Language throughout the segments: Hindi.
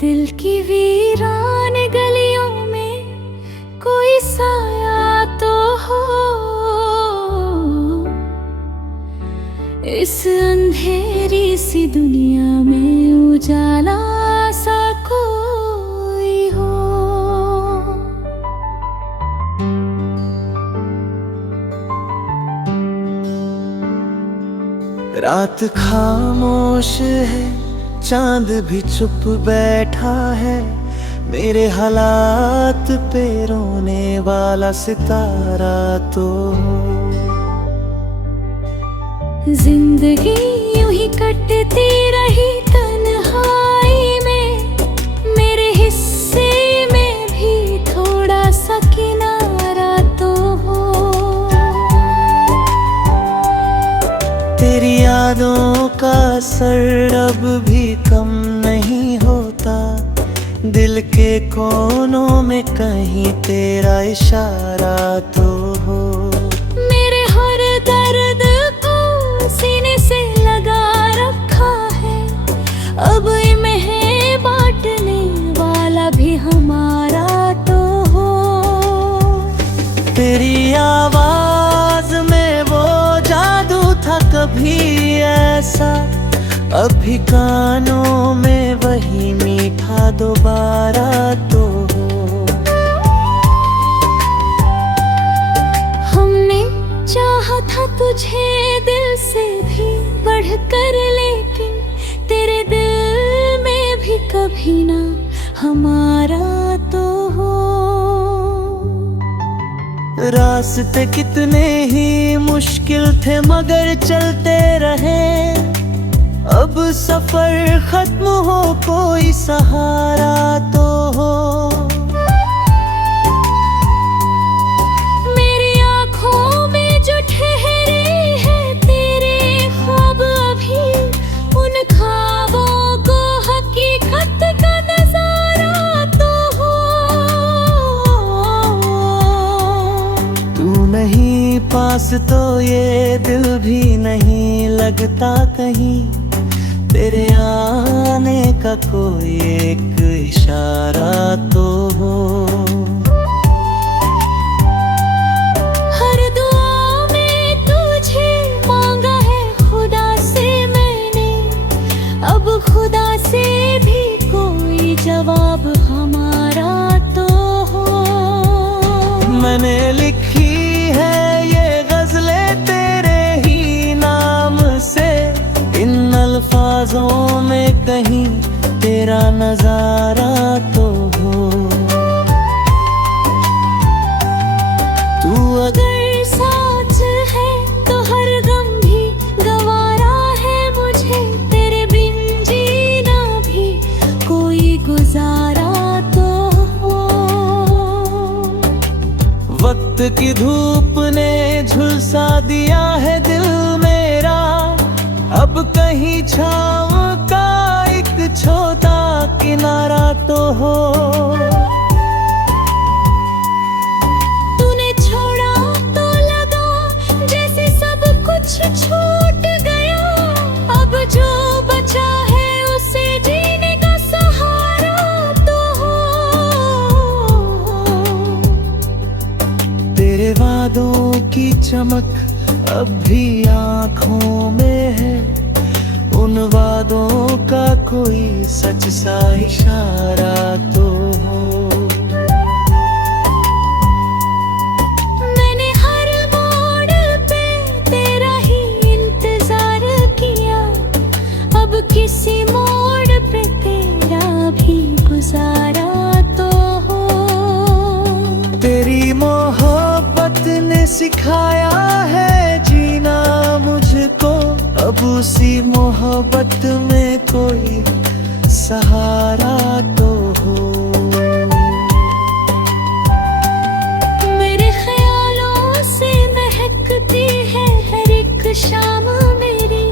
दिल की वीरान गलियों में कोई साया तो हो, इस अंधेरी सी दुनिया में उजाला सा कोई हो। रात खामोश है, चांद भी चुप बैठा है, मेरे हालात पे रोने वाला सितारा तो हो। जिंदगी यूं ही कटती रही तन्हाई में, मेरे हिस्से में भी थोड़ा सा किनारा तो हो। तेरी यादों का असर अब भी कम नहीं होता, दिल के कोनों में कहीं तेरा इशारा तो हो। मेरे हर दर्द को सीने से लगा रखा है, अब इन्हें बांटने वाला भी हमारा तो हो। तेरी आवाज में वो जादू था कभी ऐसा, अभी कानों में वही मीठा दोबारा तो हो। हमने चाहा था तुझे दिल से भी बढ़कर, लेकिन तेरे दिल में भी कभी ना हमारा तो हो। रास्ते कितने ही मुश्किल थे मगर चलते रहे, अब सफर खत्म हो कोई सहारा तो हो। मेरी आँखों में जो ठहरे हैं तेरे ख्वाब, अभी उन ख्वाबों को हकीकत का नजारा तो हो। तू नहीं पास तो ये दिल भी नहीं लगता कहीं, तेरे आने का कोई एक इशारा तो हो। हर दुआ में तुझे मांगा है खुदा से मैंने, अब खुदा से भी कोई जवाब हमारा तो हो। मैंने लिखी है ये गजलें तेरे ही नाम से, इन अल्फाजों में कहीं तेरा नजारा तो हो। तू अगर साथ है तो हर गम भी गवारा है मुझे, तेरे बिन जीना भी कोई गुजारा तो हो। वक्त की धूप ने झुलसा दिया है दिल मेरा, अब कहीं छाँव का एक छोटा किनारा तो हो। तूने छोड़ा तो लगा जैसे सब कुछ छूट गया, अब जो बचा है उसे जीने का सहारा तो हो। तेरे वादों की चमक अब भी आँखों में है, उन वादों का कोई सच सा इशारा तो हो। मैंने हर मोड़ पे तेरा ही इंतजार किया, अब किसी मोड़ पे तेरा भी गुजारा तो हो। तेरी मोहब्बत ने सिखाया है जीना मुझको, अब उसी मोहब्बत में कोई सहारा तो हो। मेरे ख्यालों से महकती है हर एक शाम मेरी,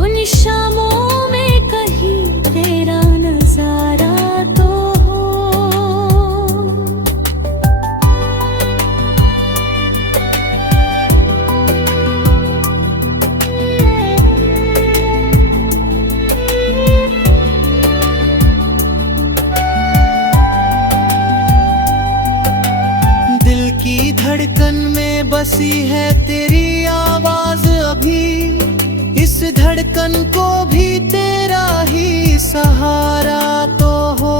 उन शामों में कहीं तेरा नजारा तो हो। सी है तेरी आवाज अभी, इस धड़कन को भी तेरा ही सहारा तो हो।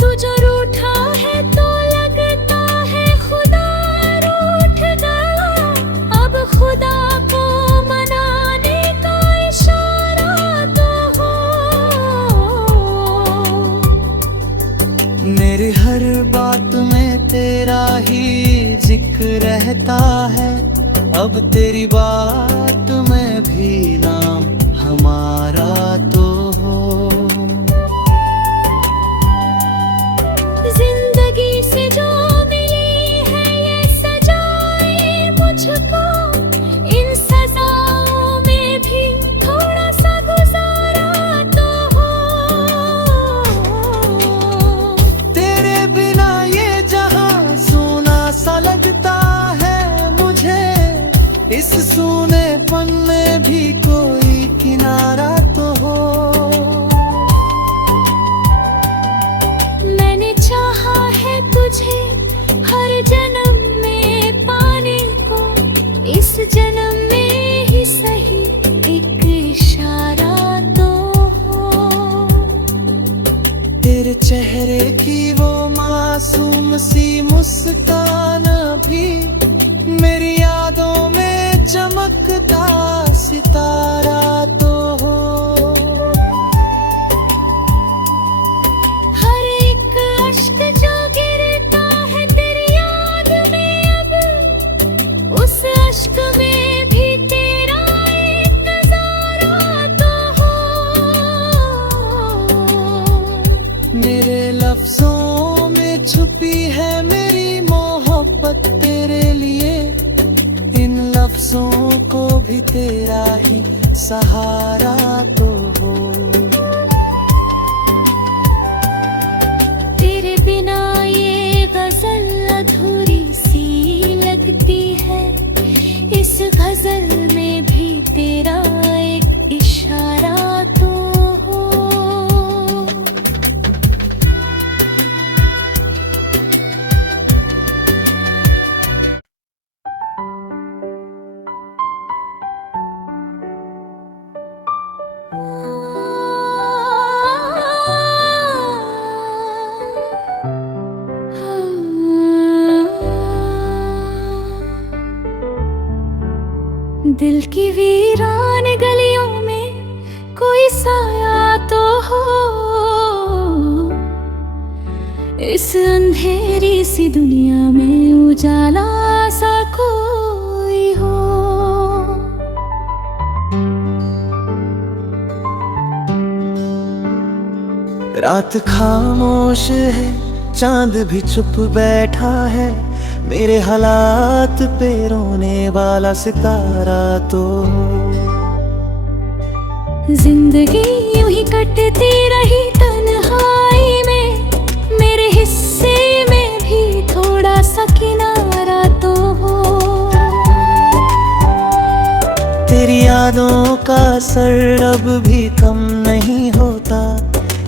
तू जो रूठा है तो लगता है खुदा रूठ गया, अब खुदा को मनाने का इशारा तो हो। मेरी हर बात में तेरा ही जिक्र रहता है, अब तेरी बात में भी नाम हमारा तो हो। जिंदगी से जो मिली है ये सजाएं मुझको, इन सजाओं में भी थोड़ा सा गुजारा तो हो। तेरे बिना ये जहां सूना सा लगता है मुझे, इस सूनेपन में भी कोई किनारा तो हो। मैंने चाहा है तुझे हर जन्म में पाने को, इस जन्म में ही सही एक इशारा तो हो। तेरे चेहरे की वो मासूम सी मुस्कान भी मेरी यादों में चमकता सितारा तो हो। हर एक अश्क जो गिरता है तेरी याद में, अब उस अश्क में भी तेरा एक नजारा तो हो। मेरे लफ्जों में छुपी है मेरी मोहब्बत तेरे लिए, इन लफ्जों को भी तेरा ही सहारा तो हो। तेरे बिना ये गजल अधूरी सी लगती है, इस गजल में भी तेरा एक इशारा तो हो। दिल की वीरान गलियों में कोई साया तो हो, इस अंधेरी सी दुनिया में उजाला सा कोई हो। रात खामोश है, चांद भी चुप बैठा है, मेरे हालात पे रोने वाला सितारा तो। जिंदगी यूं ही कटती रही तन्हाई में, मेरे हिस्से में भी थोड़ा सा किनारा तो हो। तेरी यादों का असर अब भी कम नहीं होता,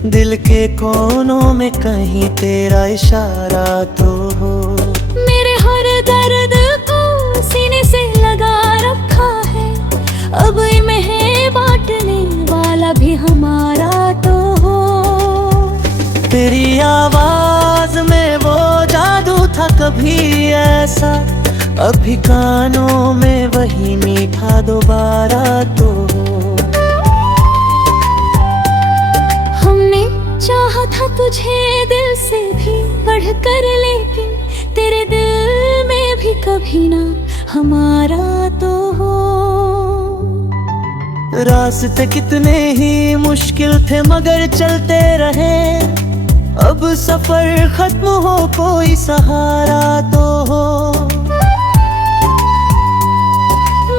दिल के कोनों में कहीं तेरा इशारा तो हो। मेरे हर दर्द को सीने से लगा रखा है, अब इन्हें बांटने वाला भी हमारा तो हो। तेरी आवाज में वो जादू था कभी ऐसा, अभी कानों में वही मीठा दोबारा तो हो। हमने चाहा था तुझे दिल से भी बढ़कर, लेकिन तेरे दिल में भी कभी ना हमारा तो हो। रास्ते कितने ही मुश्किल थे मगर चलते रहे, अब सफर खत्म हो कोई सहारा तो हो।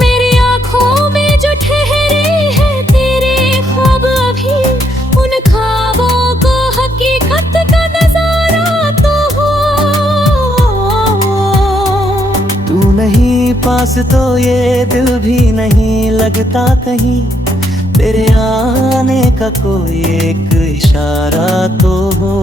मेरी आँखों में जो ठहरे हैं तेरे ख्वाब, अभी उन ख्वाबों को हकीकत का नजारा तो हो। तू नहीं पास तो ये दिल भी नहीं लगता कहीं, तेरे आने का कोई एक इशारा तो हो।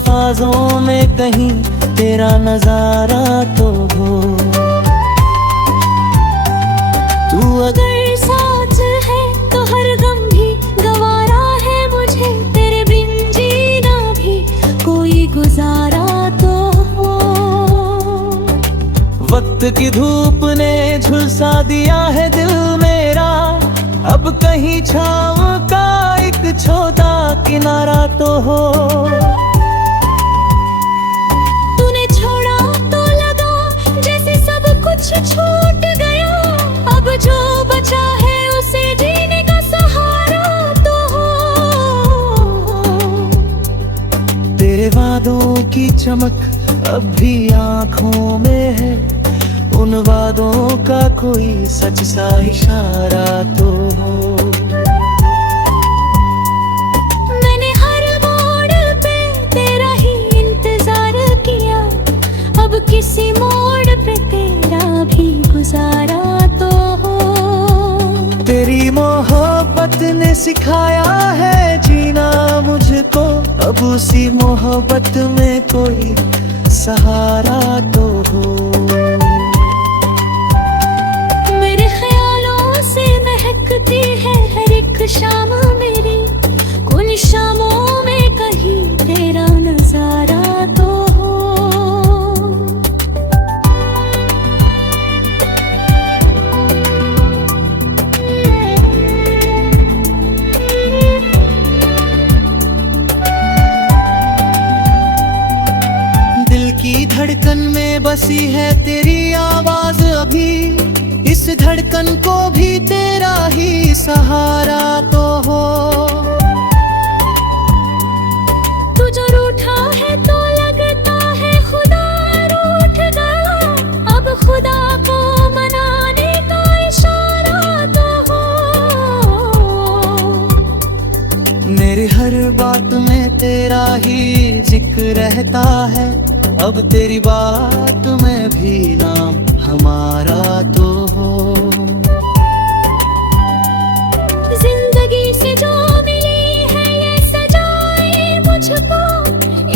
अल्फाजों में कहीं तेरा नजारा तो हो। तू अगर साथ है तो हर गम भी गवारा है मुझे, तेरे बिन जीना भी कोई गुजारा तो हो। वक्त की धूप ने झुलसा दिया है दिल मेरा, अब कहीं छाँव का एक छोटा किनारा तो हो। तूने छोड़ा तो लगा जैसे सब कुछ छूट गया, अब जो बचा है उसे जीने का सहारा तो हो। तेरे वादों की चमक अब भी आँखों में है, उन वादों का कोई सच सा इशारा तो हो। मैंने हर मोड़ पे तेरा ही इंतजार किया, अब किसी मोड़ पे तेरा भी गुजारा तो हो। तेरी मोहब्बत ने सिखाया है जीना मुझको, अब उसी मोहब्बत में कोई सहारा तो हो। मेरे ख्यालों से महकती है हर एक शाम मेरी, उन शामों में कहीं तेरा नजारा तो हो। दिल की धड़कन में बसी है तेरी आवाज अभी, इस धड़कन को भी तेरा ही सहारा तो हो। तू जो रूठा है तो लगता है खुदा रूठ गया, अब खुदा को मनाने का इशारा तो हो। मेरी हर बात में तेरा ही जिक्र रहता है, अब तेरी बात में भी नाम हमारा तो हो। जिंदगी से जो मिली है ये सजाएं मुझको,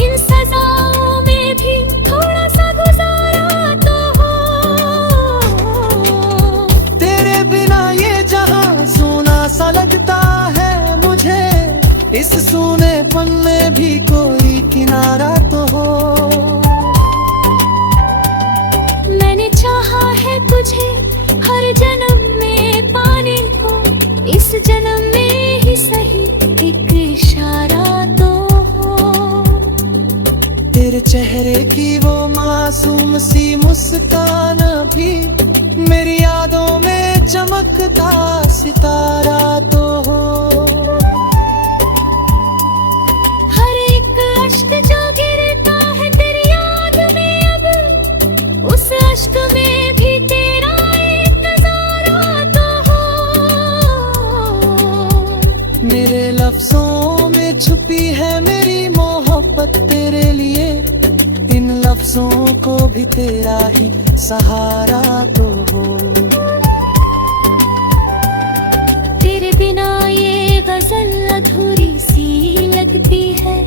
इन सजाओं में भी थोड़ा सा गुजारा तो हो। तेरे बिना ये जहां सूना सा लगता है मुझे, इस सूनेपन में भी कोई किनारा तो हो। मैंने चाहा है तुझे हर जन्म में पाने को, इस जन्म में ही सही एक इशारा तो हो। तेरे चेहरे की वो मासूम सी मुस्कान भी मेरी यादों में चमकता सितारा तो हो। हर एक अश्क जो गिरता है तेरी याद में, अब उस अश्क में भी तेरा एक नजारा तो हो। मेरे लफ्जों में छुपी है मेरी मोहब्बत तेरे लिए, इन लफ्जों को भी तेरा ही सहारा तो हो। तेरे बिना ये गजल अधूरी सी लगती है,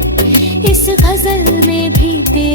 इस गजल में भी तेरा